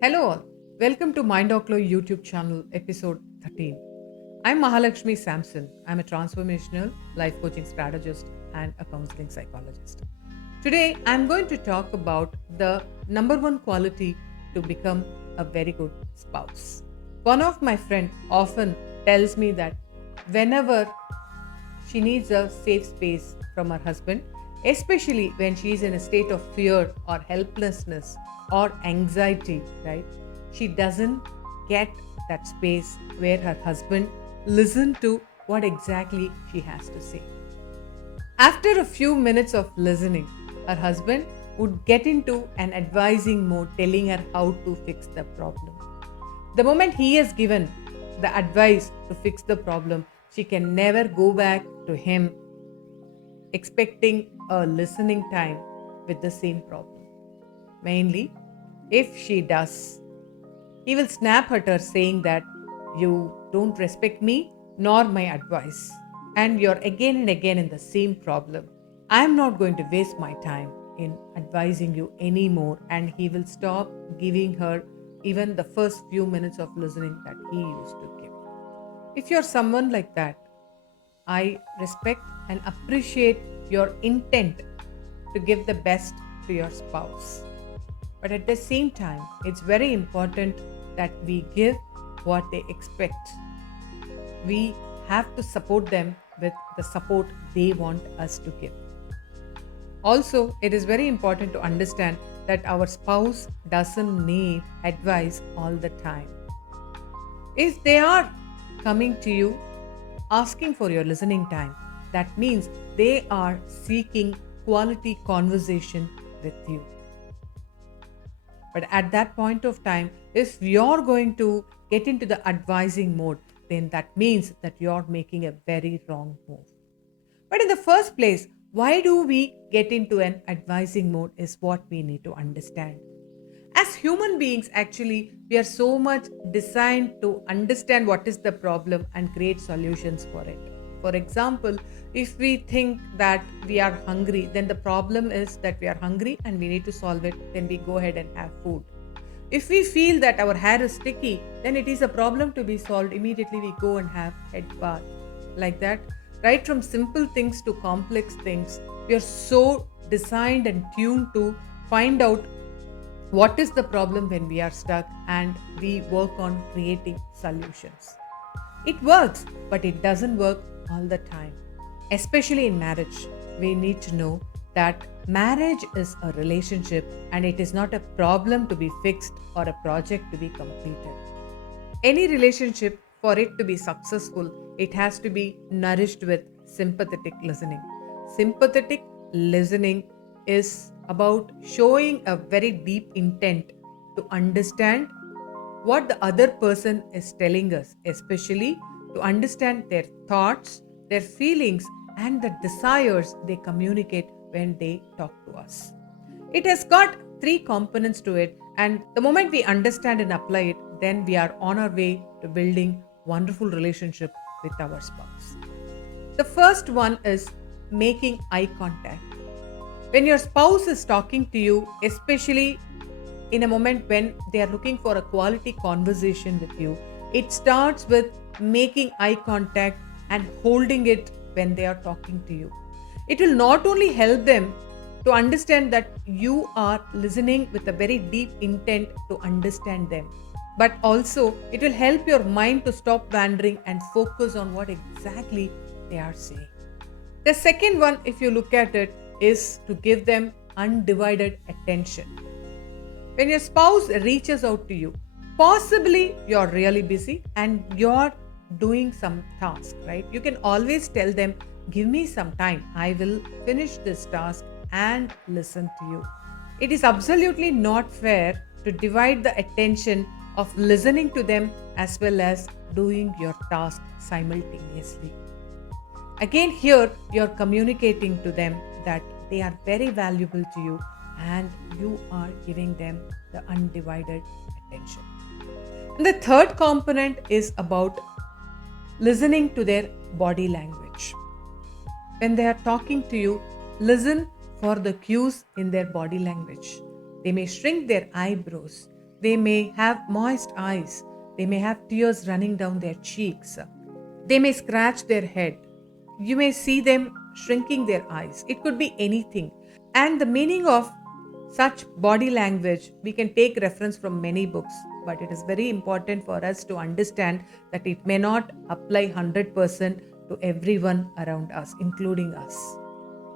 Hello all. Welcome to Mindocular YouTube channel episode 13. I'm Mahalakshmi Sampson. I'm a transformational life coaching strategist and a counseling psychologist. Today I'm going to talk about the number one quality to become a very good spouse. One of my friends often tells me that whenever she needs a safe space from her husband, especially when she is in a state of fear or helplessness or anxiety, right? She doesn't get that space where her husband listen to what exactly she has to say. After a few minutes of listening, her husband would get into an advising mode telling her how to fix the problem. The moment he has given the advice to fix the problem, she can never go back to him expecting a listening time with the same problem. Mainly, if she does, he will snap at her saying that you don't respect me nor my advice, and you're again and again in the same problem. I'm not going to waste my time in advising you anymore, and he will stop giving her even the first few minutes of listening that he used to give. If you're someone like that, I respect and appreciate your intent to give the best to your spouse. But at the same time, it's very important that we give what they expect. We have to support them with the support they want us to give. Also, it is very important to understand that our spouse doesn't need advice all the time. If they are coming to you asking for your listening time, that means they are seeking quality conversation with you. But at that point of time, if you're going to get into the advising mode, then that means that you're making a very wrong move. But in the first place, why do we get into an advising mode is what we need to understand. As human beings, actually, we are so much designed to understand what is the problem and create solutions for it. For example, if we think that we are hungry, then the problem is that we are hungry and we need to solve it, then we go ahead and have food. If we feel that our hair is sticky, then it is a problem to be solved. Immediately we go and have head bath. Like that, right from simple things to complex things, we are so designed and tuned to find out what is the problem when we are stuck, and we work on creating solutions. It works, but it doesn't work all the time. Especially in marriage, we need to know that marriage is a relationship and it is not a problem to be fixed or a project to be completed. Any relationship, for it to be successful, it has to be nourished with sympathetic listening. Sympathetic listening is about showing a very deep intent to understand what the other person is telling us, especially to understand their thoughts, their feelings, and the desires they communicate when they talk to us. It has got three components to it, and the moment we understand and apply it, then we are on our way to building wonderful relationship with our spouse. The first one is making eye contact. When your spouse is talking to you, especially in a moment when they are looking for a quality conversation with you, it starts with making eye contact and holding it when they are talking to you. It will not only help them to understand that you are listening with a very deep intent to understand them, but also it will help your mind to stop wandering and focus on what exactly they are saying. The second one, if you look at it, is to give them undivided attention. When your spouse reaches out to you, possibly you're really busy and you're doing some task, right? You can always tell them, give me some time. I will finish this task and listen to you. It is absolutely not fair to divide the attention of listening to them as well as doing your task simultaneously. Again, here you're communicating to them that they are very valuable to you and you are giving them the undivided attention. And the third component is about listening to their body language. When they are talking to you, listen for the cues in their body language. They may shrink their eyebrows. They may have moist eyes. They may have tears running down their cheeks. They may scratch their head. You may see them shrinking their eyes. It could be anything. And the meaning of such body language, we can take reference from many books, but it is very important for us to understand that it may not apply 100% to everyone around us, including us.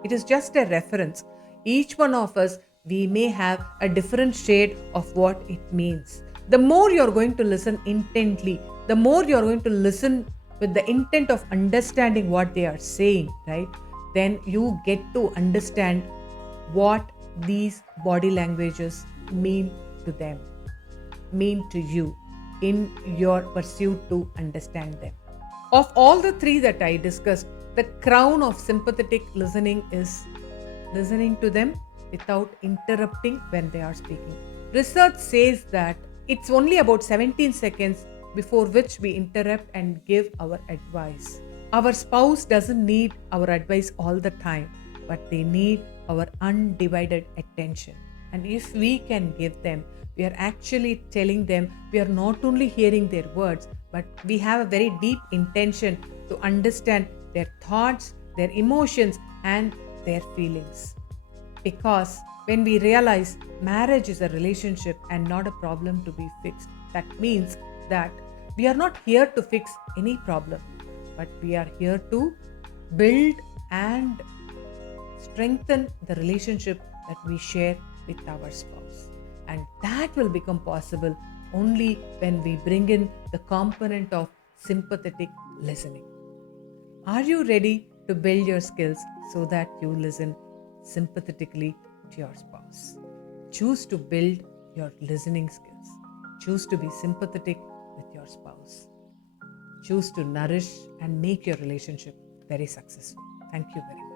It is just a reference. Each one of us, we may have a different shade of what it means. The more you're going to listen intently, the more you're going to listen with the intent of understanding what they are saying, right? Then you get to understand what these body languages mean to them, mean to you in your pursuit to understand them. Of all the three that I discussed, the crown of sympathetic listening is listening to them without interrupting when they are speaking. Research says that it's only about 17 seconds before which we interrupt and give our advice. Our spouse doesn't need our advice all the time, but they need our undivided attention. And if we can give them, we are actually telling them we are not only hearing their words, but we have a very deep intention to understand their thoughts, their emotions, and their feelings. Because when we realize marriage is a relationship and not a problem to be fixed, that means that we are not here to fix any problem, but we are here to build and strengthen the relationship that we share with our spouse. And that will become possible only when we bring in the component of sympathetic listening. Are you ready to build your skills so that you listen sympathetically to your spouse? Choose to build your listening skills. Choose to be sympathetic with your spouse. Choose to nourish and make your relationship very successful. Thank you very much.